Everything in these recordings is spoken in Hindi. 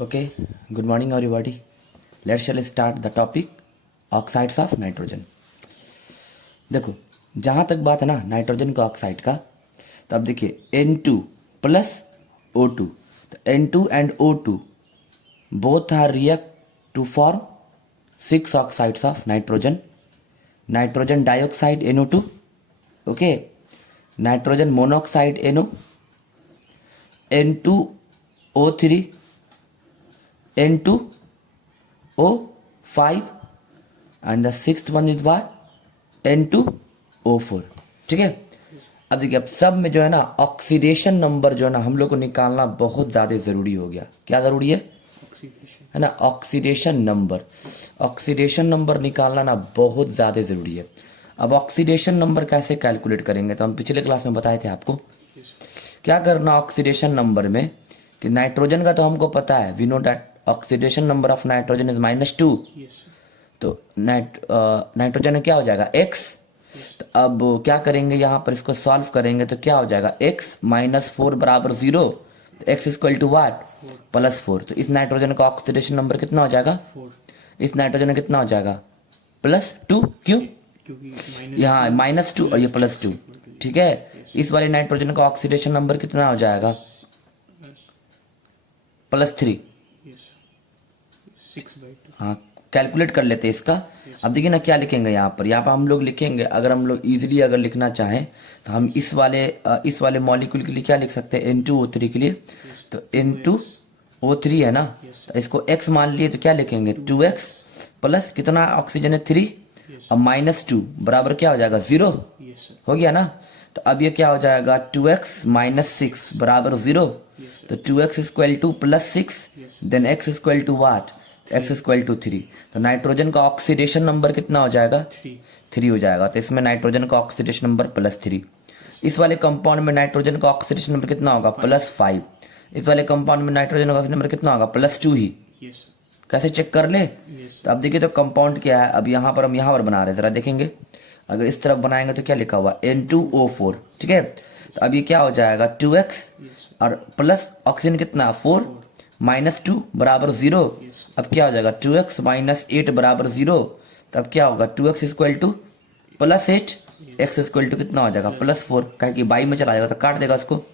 Okay, good morning everybody. Shall start the topic oxides of nitrogen. देखो जहाँ तक बात है ना नाइट्रोजन के ऑक्साइड का, तो अब देखिए N2 प्लस O2, तो N2 and O2 both are react to form 6 oxides of nitrogen. Nitrogen dioxide NO2, okay, nitrogen monoxide NO, N2O3, N2O5 and the sixth one is what? N2O4। ठीक है। अब देखिए अब सब में जो है ना ऑक्सीडेशन नंबर जो है ना हम लोग को निकालना बहुत ज़्यादा ज़रूरी हो गया। क्या ज़रूरी है? है ना, ऑक्सीडेशन नंबर। ऑक्सीडेशन नंबर निकालना ना बहुत ज़्यादा ज़रूरी है। अब ऑक्सीडेशन नंबर कैसे कैलकुलेट करेंगे, तो हम पिछले क्लास में बताए थे आपको क्या करना ऑक्सीडेशन नंबर में। कि नाइट्रोजन का तो हमको पता है, we know that oxidation number of nitrogen is -2। तो नाइट्रोजन में क्या हो जाएगा x। तो अब क्या करेंगे यहाँ पर इसको सॉल्व करेंगे तो क्या हो जाएगा x -4 बराबर 0। तो x इक्वल टू वाट +4। तो इस नाइट्रोजन का ऑक्सीडेशन नंबर कितना हो जाएगा? इस नाइट्रोजन में कितना हो जाएगा? +2। क्यों? यहाँ -2 और ये +2। ठीक है। इस वाले नाइट्रोजन का ऑक्सीडेशन नंबर कितना हो जाएगा? +3। हाँ, कैलकुलेट कर लेते हैं इसका। अब देखिए ना क्या लिखेंगे यहाँ पर हम लोग लिखेंगे, अगर हम लोग इजीली अगर लिखना चाहें तो हम इस वाले मॉलिक्यूल के लिए क्या लिख सकते हैं? N2O3 के लिए तो N2O3 है ना, तो इसको x मान लिए तो क्या लिखेंगे? 2x प्लस कितना ऑक्सीजन है 3 और -2 बराबर क्या हो जाएगा? 0 हो गया ना। तो अब ये क्या हो जाएगा? 2x - 6 बराबर 0। तो 2x equal to +6 then x equal to what? x equal to 3। तो नाइट्रोजन का ऑक्सीडेशन नंबर कितना हो जाएगा? 3 हो जाएगा। तो इसमें नाइट्रोजन का ऑक्सीडेशन नंबर +3। इस वाले कंपाउंड में नाइट्रोजन का ऑक्सीडेशन नंबर कितना होगा? +5। इस वाले कंपाउंड में नाइट्रोजन का ऑक्सीडेशन नंबर कितना होगा? +2 ही। कैसे चेक कर ले? तो अब देखिए तो कंपाउंड क्या है, अब यहाँ पर हम यहाँ पर बना रहे हैं, जरा देखेंगे। अगर इस तरफ बनाएंगे तो क्या लिखा हुआ? N2O4। ठीक है। तो अब ये क्या हो जाएगा? 2x और प्लस ऑक्सीजन कितना? 4 -2 बराबर 0। अब क्या हो जाएगा? 2x - 8 बराबर 0। तब क्या होगा? 2x equal to +8, x equal to कितना हो जाएगा? +4। कहे कि बाई में चला जाएगा तो काट देगा उसको।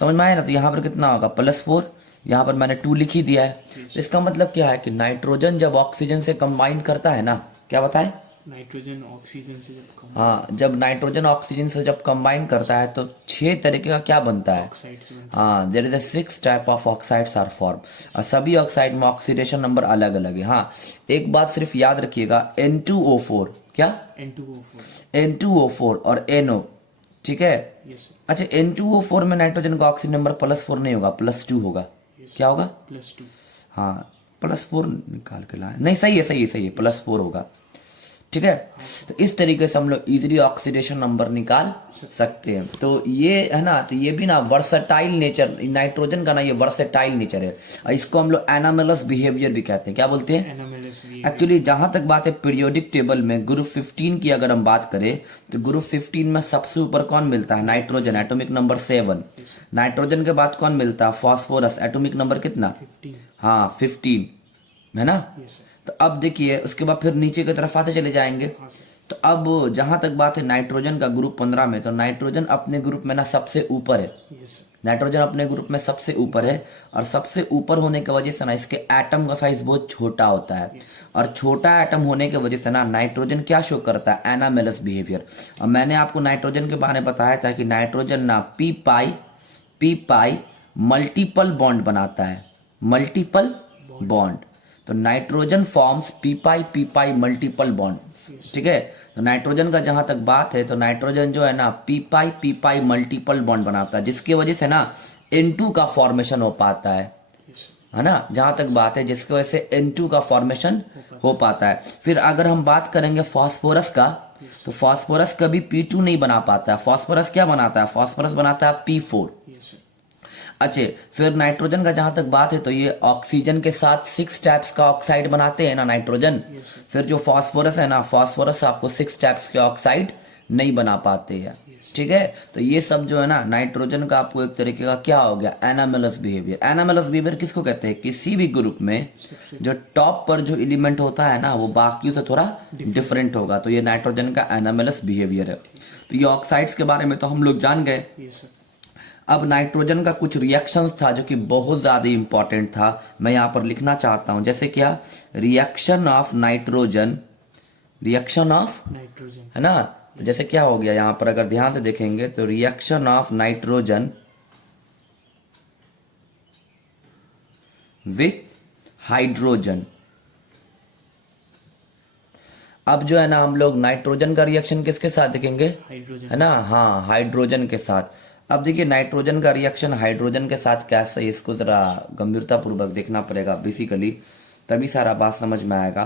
समझ में आया ना? तो यहाँ पर कितना होगा? +4। यहाँ पर मैंने 2 लिख ही दिया है। तो इसका मतलब क्या है कि नाइट्रोजन जब ऑक्सीजन से कंबाइन करता है ना, क्या बताए? नाइट्रोजन ऑक्सीजन से जब हाँ, जब नाइट्रोजन ऑक्सीजन से जब कंबाइन करता है तो 6 तरीके का क्या बनता है? हाँ, there is 6 type of oxides are form. और सभी ऑक्साइड में ऑक्सीडेशन नंबर अलग अलग है। हाँ, एक बात सिर्फ याद रखिएगा, N2O4 क्या? N2O4 और NO। ठीक है। अच्छा, N2O4 में नाइट्रोजन का ऑक्सीजन नंबर +4 नहीं होगा, +2 होगा। क्या होगा? +2। हाँ, +4 निकाल के लाए। नहीं, सही है, +4 होगा। ठीक है। तो इस तरीके से हम लोग इजीली ऑक्सीडेशन नंबर निकाल सकते हैं। तो ये है ना, तो ये भी ना वर्सेटाइल नेचर, नाइट्रोजन का ना ये वर्सेटाइल नेचर है। और इसको हम लोग एनामेलस बिहेवियर भी कहते हैं। क्या बोलते हैं? एक्चुअली जहां तक बात है पीरियोडिक टेबल में ग्रुप 15 की अगर हम बात करें तो ग्रुप 15 में सबसे ऊपर कौन मिलता है? Nitrogen, atomic number 7। नाइट्रोजन के बाद कौन मिलता है? फास्फोरस, एटॉमिक नंबर कितना? हाँ, 15 है ना। तो अब देखिए उसके बाद फिर नीचे की तरफ आते चले जाएंगे। तो अब जहां तक बात है नाइट्रोजन का ग्रुप 15 में, तो नाइट्रोजन अपने ग्रुप में ना सबसे ऊपर है। नाइट्रोजन अपने ग्रुप में सबसे ऊपर है और सबसे ऊपर होने की वजह से ना इसके एटम का साइज बहुत छोटा होता है। और छोटा एटम होने की वजह से ना नाइट्रोजन क्या शो करता है? Anomalous behaviour. और मैंने आपको नाइट्रोजन के बारे में बताया था कि नाइट्रोजन ना पी पाई मल्टीपल बॉन्ड बनाता है, मल्टीपल बॉन्ड। तो नाइट्रोजन फॉर्म्स पी पाई मल्टीपल बॉन्ड। ठीक है। तो नाइट्रोजन का जहां तक बात है तो नाइट्रोजन जो है ना पी पाई मल्टीपल बॉन्ड बनाता है, जिसकी वजह से ना N2 का फॉर्मेशन हो पाता है ना। जहां तक बात है जिसकी वजह से N2 का फॉर्मेशन हो पाता है। फिर अगर हम बात करेंगे फास्फोरस का, तो फास्फोरस कभी P2 नहीं बना पाता है। फास्फोरस क्या बनाता है? फास्फोरस बनाता है P4। अच्छे, फिर नाइट्रोजन का जहां तक बात है तो ये ऑक्सीजन के साथ 6 टाइप्स का ऑक्साइड बनाते हैं ना नाइट्रोजन। फिर जो फास्फोरस है ना, फास्फोरस आपको 6 टाइप्स के ऑक्साइड नहीं बना पाते हैं। ठीक है। तो ये सब जो है ना नाइट्रोजन का आपको एक तरीके का क्या हो गया, एनामेलस बिहेवियर। एनामेलस बिहेवियर किसको कहते हैं, किसी भी ग्रुप में जो टॉप पर जो एलिमेंट होता है ना वो बाकियों से थोड़ा डिफरेंट होगा, तो ये नाइट्रोजन का एनामेलस बिहेवियर है। तो ये ऑक्साइड्स के बारे में तो हम लोग जान गए। Yes, sir. अब नाइट्रोजन का कुछ रिएक्शंस था जो कि बहुत ज़्यादा इंपॉर्टेंट था, मैं यहाँ पर लिखना चाहता हूँ। जैसे क्या, reaction of nitrogen, reaction of, Nitrogen. है ना। तो जैसे क्या हो गया यहाँ पर अगर ध्यान से देखेंगे तो reaction of nitrogen with hydrogen. अब जो है ना हम लोग नाइट्रोजन का रिएक्शन किसके साथ देखेंगे, Hydrogen. है ना, हाँ, हाइड्रोजन के साथ। अब देखिए नाइट्रोजन का रिएक्शन हाइड्रोजन के साथ कैसे, इसको जरा गंभीरता पूर्वक देखना पड़ेगा बेसिकली, तभी सारा बात समझ में आएगा।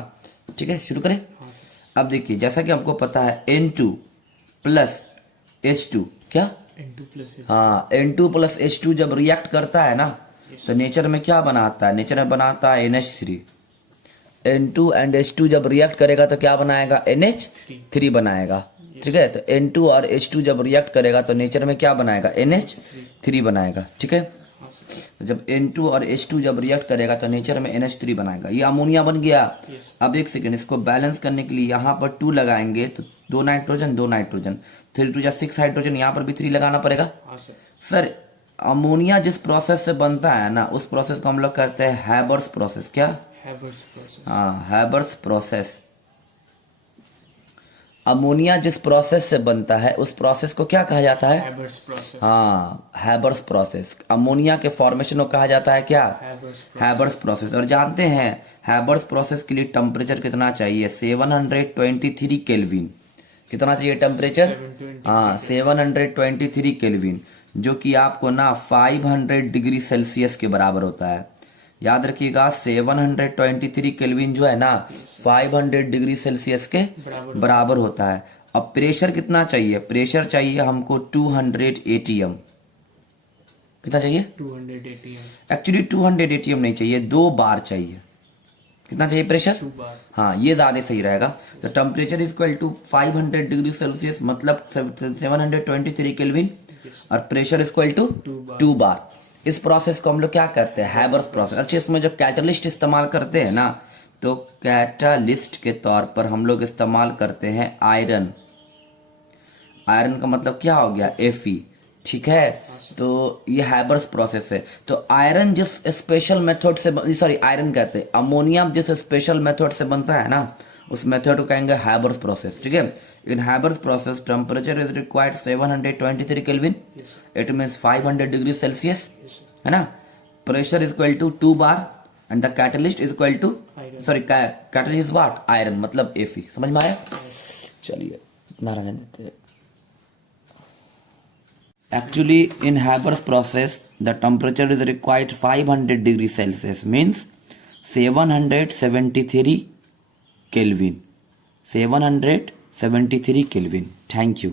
ठीक है, शुरू करें। हाँ सर. अब देखिए जैसा कि हमको पता है N2 प्लस H2 क्या, N2 plus H. हाँ, N2 प्लस H2 जब रिएक्ट करता है ना तो नेचर में क्या बनाता है, नेचर में बनाता है NH3। N2 एंड H2 जब रिएक्ट करेगा तो क्या बनाएगा, NH3 बनाएगा। ठीक है, तो N2 और H2 जब रिएक्ट करेगा तो नेचर में क्या बनाएगा, NH3 बनाएगा। ठीक है, हाँ सर. तो जब N2 और H2 जब रिएक्ट करेगा तो नेचर में NH3 बनाएगा, ये अमोनिया बन गया। अब एक सेकेंड, इसको बैलेंस करने के लिए यहाँ पर 2 लगाएंगे तो 2 नाइट्रोजन 2 नाइट्रोजन, 3 2 6 हाइड्रोजन, यहाँ पर भी 3 लगाना पड़ेगा। हाँ सर. सर अमोनिया जिस प्रोसेस से बनता है ना उस प्रोसेस को हम लोग करते हैं हैबर्स प्रोसेस। क्या, Haber's process. हाँ, हैबर्स प्रोसेस। अमोनिया जिस प्रोसेस से बनता है उस प्रोसेस को क्या कहा जाता है, Haber's process. हाँ, हैबर्स प्रोसेस। अमोनिया के फॉर्मेशन को कहा जाता है क्या, Haber's process. Haber's process. और जानते हैं हैबर्स प्रोसेस के लिए टेम्परेचर कितना चाहिए, 723 केल्विन। कितना चाहिए टेम्परेचर, 723 हाँ, 723 केल्विन, जो कि आपको ना 500 डिग्री सेल्सियस के बराबर होता है। याद रखिएगा 723 केल्विन जो है ना 500 डिग्री सेल्सियस के बराबर होता है। अब प्रेशर कितना चाहिए, प्रेशर चाहिए हमको 200 ATM। कितना चाहिए, 200 ATM. एक्चुअली 200 ATM नहीं चाहिए, 2 बार चाहिए। कितना चाहिए प्रेशर, 2 bar. हाँ, ये ज़्यादा सही रहेगा। तो temperature is equal to 500 degree Celsius मतलब 723 केल्विन, और pressure is equal to 2 bar. इस प्रोसेस को हम लोग क्या करते हैं, हैबर्स प्रोसेस। अच्छा, इसमें जो कैटलिस्ट इस्तेमाल करते हैं ना, तो कैटलिस्ट के तौर पर हम लोग इस्तेमाल करते हैं आयरन। आयरन का मतलब क्या हो गया, Fe। ठीक है, तो ये हैबर्स प्रोसेस है। तो आयरन जिस स्पेशल मेथड से, सॉरी आयरन कहते हैं, अमोनिया जिस स्पेशल मेथड से बनता है ना उस मेथड को कहेंगे हैबर्स प्रोसेस। ठीक है, in Haber's process temperature is required 723 kelvin, it means 500 degree Celsius, है ना। Pressure is equal to 2 bar and the catalyst is equal to, sorry catalyst is what, iron मतलब Fe। समझ में आया, चलिए इतना रहने देते हैं। Actually, in Haber's process, the temperature is required 500 degree Celsius, means 773 Kelvin. 773 Kelvin. Thank you.